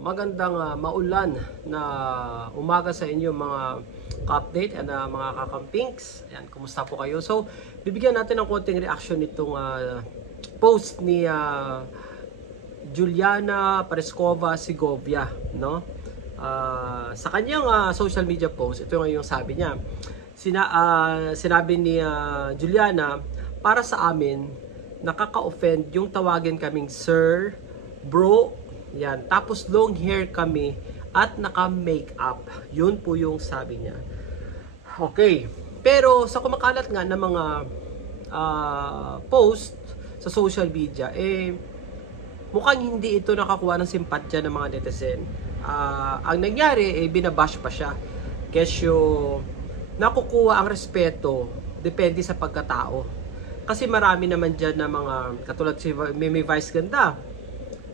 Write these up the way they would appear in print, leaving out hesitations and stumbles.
Magandang maulan na umaga sa inyo mga ka-update and mga kakampings. Ayan, kumusta po kayo? So, bibigyan natin ng konting reaction itong post ni Juliana Pareskova Segovia, no? Sa kanyang social media post, ito yung sabi niya. Sinabi ni Juliana, para sa amin, nakaka-offend yung tawagin kaming sir, bro, yan. Tapos long hair kami at naka-makeup. Yun po yung sabi niya. Okay. Pero sa kumakalat nga ng mga post sa social media, mukhang hindi ito nakakuha ng simpatya ng mga netizen. Ang nangyari, binabash pa siya. Kesyo, nakukuha ang respeto, depende sa pagkatao. Kasi marami naman dyan na mga, katulad si Mimi Vice Ganda,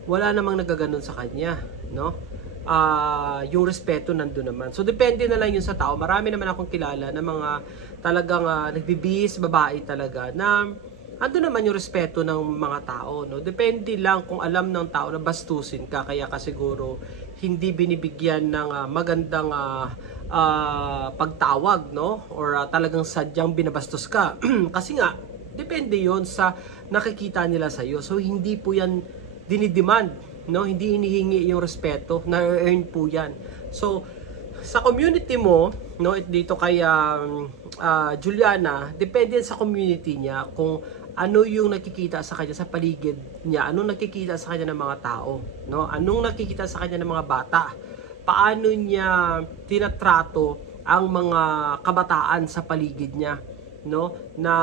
wala namang nagaganon sa kanya, no? Yung respeto nandun naman. So, depende na lang yun sa tao. Marami naman akong kilala na mga talagang nagbibihis, babae talaga, na ando naman yung respeto ng mga tao, no? Depende lang kung alam ng tao na bastusin ka, kaya ka siguro hindi binibigyan ng magandang pagtawag, no? Or talagang sadyang binabastos ka. Kasi nga, depende yon sa nakikita nila sa'yo. So, hindi po yan dinidemand, no? Hindi inihingi yung respeto, na-earn po yan. So, sa community mo, no, dito kay Juliana, depende sa community niya kung ano yung nakikita sa kanya sa paligid niya, anong nakikita sa kanya ng mga tao, no? Anong nakikita sa kanya ng mga bata, paano niya tinatrato ang mga kabataan sa paligid niya, no? Na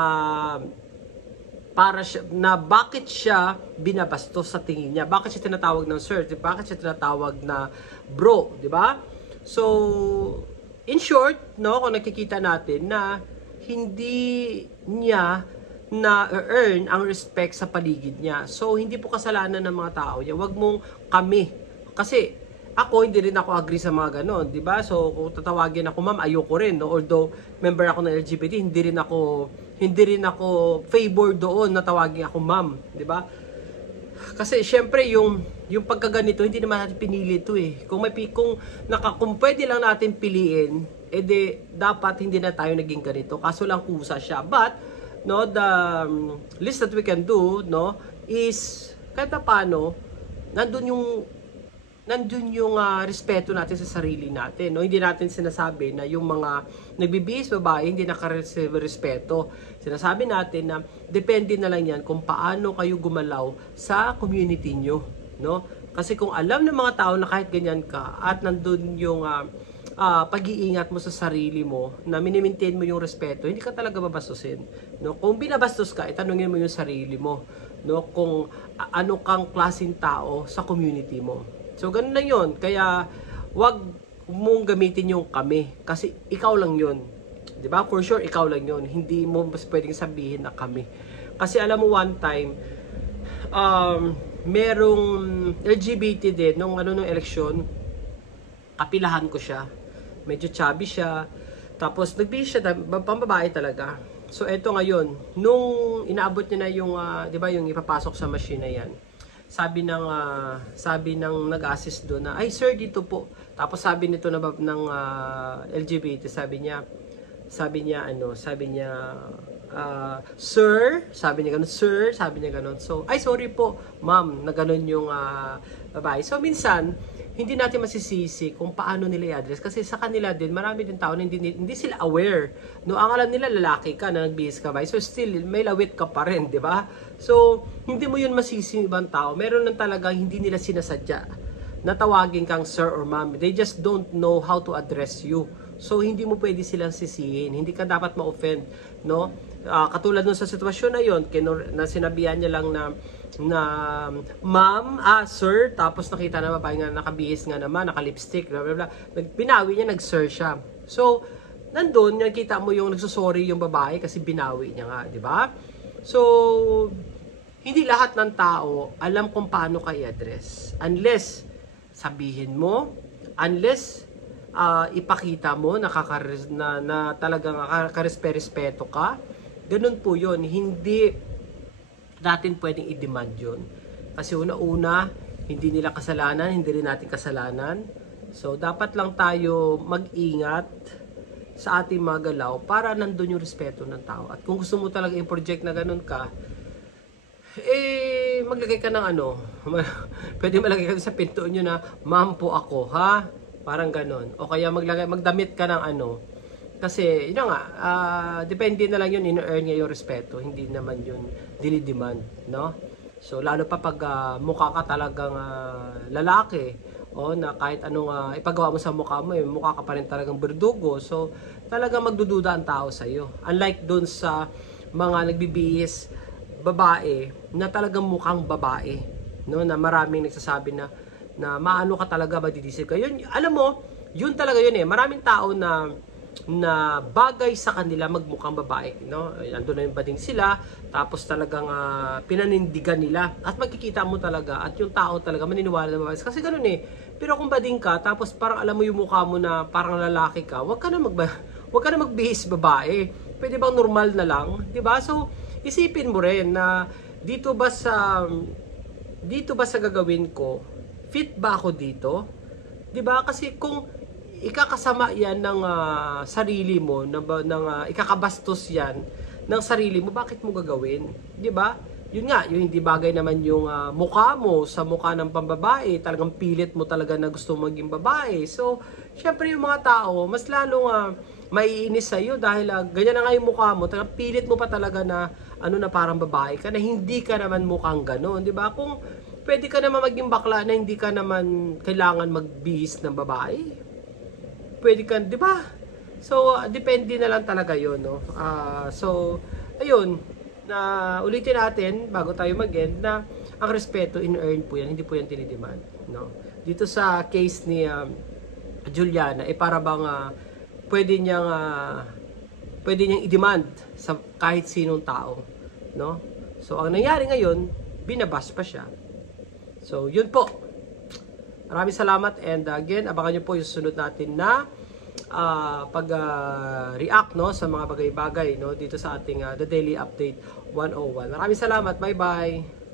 bakit siya binabastos sa tingin niya? Bakit siya tinatawag ng sir? Bakit siya tinatawag na bro, di ba? So, in short, no, kung nakikita natin na hindi niya na-earn ang respect sa paligid niya. So, hindi po kasalanan ng mga tao niya. Huwag mong kami. Kasi, ako, hindi rin ako agree sa mga ganon, di ba? So, kung tatawagin ako ma'am, ayoko rin, no? Although, member ako ng LGBT, hindi rin ako favor doon na tawagin ako ma'am, di ba? Kasi syempre yung pagkaganito hindi naman natin pinili ito eh. Kung pwede lang natin piliin, dapat hindi na tayo naging ganito. Kaso lang kusa siya. But no, the least that we can do, no, is kahit paano nandun yung respeto natin sa sarili natin, no? Hindi natin sinasabi na yung mga nagbibihis babae hindi naka-receive respeto. Sinasabi natin na depende na lang yan kung paano kayo gumalaw sa community nyo, no? Kasi kung alam ng mga tao na kahit ganyan ka at nandun yung pag-iingat mo sa sarili mo, na minimaintain mo yung respeto, hindi ka talaga babastusin, no? Kung binabastos ka, itanungin mo yung sarili mo, no? Kung ano kang klaseng tao sa community mo. So, ganun lang yun. Kaya, wag mong gamitin yung kami. Kasi, ikaw lang yun. Diba? For sure, ikaw lang yun. Hindi mo mas pwedeng sabihin na kami. Kasi, alam mo, one time, merong LGBT din, nung eleksyon, kapilahan ko siya. Medyo chubby siya. Tapos, nagbihis siya, pambabae talaga. So, eto ngayon, nung inaabot niya na yung, diba, yung ipapasok sa machine na yan, sabi ng nag-assist doon na, ay sir, dito po. Tapos sabi nito ng LGBT, sabi niya sir, sabi niya ganun, sir, sabi niya ganun. So, ay sorry po, ma'am, na ganun yung babae. So, minsan, hindi natin masisisi kung paano nila i-address. Kasi sa kanila din, marami din tao na hindi sila aware. No, ang alam nila, lalaki ka na nagbihis ka ba? So, still, may lawit ka pa rin, di ba? So, hindi mo yun masisi ibang tao. Meron lang talagang hindi nila sinasadya na tawagin kang sir or ma'am. They just don't know how to address you. So, hindi mo pwede silang sisihin. Hindi ka dapat ma-offend, no? Katulad nun sa sitwasyon na yun, na sinabihan niya lang na ma'am, sir, tapos nakita na babae nga nakabihis nga naman, naka-lipstick, blah, blah, blah. Binawi niya, nag-sir siya. So, nandun, nakita mo yung nagsusorry yung babae kasi binawi niya nga, di ba? So, hindi lahat ng tao alam kung paano ka i-address. Unless, sabihin mo, unless, ipakita mo na talagang karespeto ka, ganun po yun. Hindi natin pwedeng i-demand yun. Kasi una-una, Hindi nila kasalanan, hindi rin natin kasalanan. So, dapat lang tayo mag-ingat sa ating mga galaw para nandun yung respeto ng tao. At kung gusto mo talaga i-project na ganun ka, maglagay ka ng ano, pwede malagay ka sa pinto nyo na, ma'am po ako, ha? Parang ganun. O kaya magdamit ka ng ano. Kasi, yun nga, depende na lang yun, in-earn niya yung respeto. Hindi naman yun dinidemand, no? So, lalo pa pag mukha ka talagang lalaki, na kahit anong ipagawa mo sa mukha mo, mukha ka pa rin talagang berdugo. So, talagang magdududa ang tao sa iyo. Unlike doon sa mga nagbibihis babae na talagang mukhang babae, no, na maraming nagsasabi na maano ka talaga, madidisip ka. Yun, alam mo, yun talaga yun Maraming tao na bagay sa kanila magmukhang babae, no? Andun na yung bading sila, tapos talagang pinanindigan nila, at magkikita mo talaga, at yung tao talaga maniniwala na babae. Kasi ganun Pero kung bading ka, tapos parang alam mo yung mukha mo na parang lalaki ka, wag ka na magbihis babae. Pwede bang normal na lang, 'di ba? So, isipin mo rin na dito ba sa gagawin ko, fit ba ako dito? 'Di ba? Kasi kung ikakasama yan ng sarili mo, ikakabastos yan ng sarili mo, bakit mo gagawin? 'Di ba? Yun nga, yung hindi bagay naman yung mukha mo sa mukha ng pambabae, talagang pilit mo talaga na gusto maging babae. So, syempre yung mga tao, mas lalong maiinis sa'yo dahil ganyan na nga yung mukha mo, talagang pilit mo pa talaga na na parang babae ka, na hindi ka naman mukhang gano'n, di ba? Kung pwede ka naman maging bakla na hindi ka naman kailangan magbihis ng babae, pwede ka, di ba? So, depende na lang talaga yun, no? So, ayun, na ulitin natin bago tayo mag-end na ang respeto in-earn po yan, hindi po yan tinidemand, no? Dito sa case ni Juliana, para bang pwede niyang i-demand sa kahit sinong tao, no? So ang nangyari ngayon, binabas pa siya. So yun po. Maraming salamat, and again, abangan niyo po yung sunod natin na pag-react sa mga bagay-bagay dito sa ating The Daily Update 101. Maraming salamat. Bye-bye.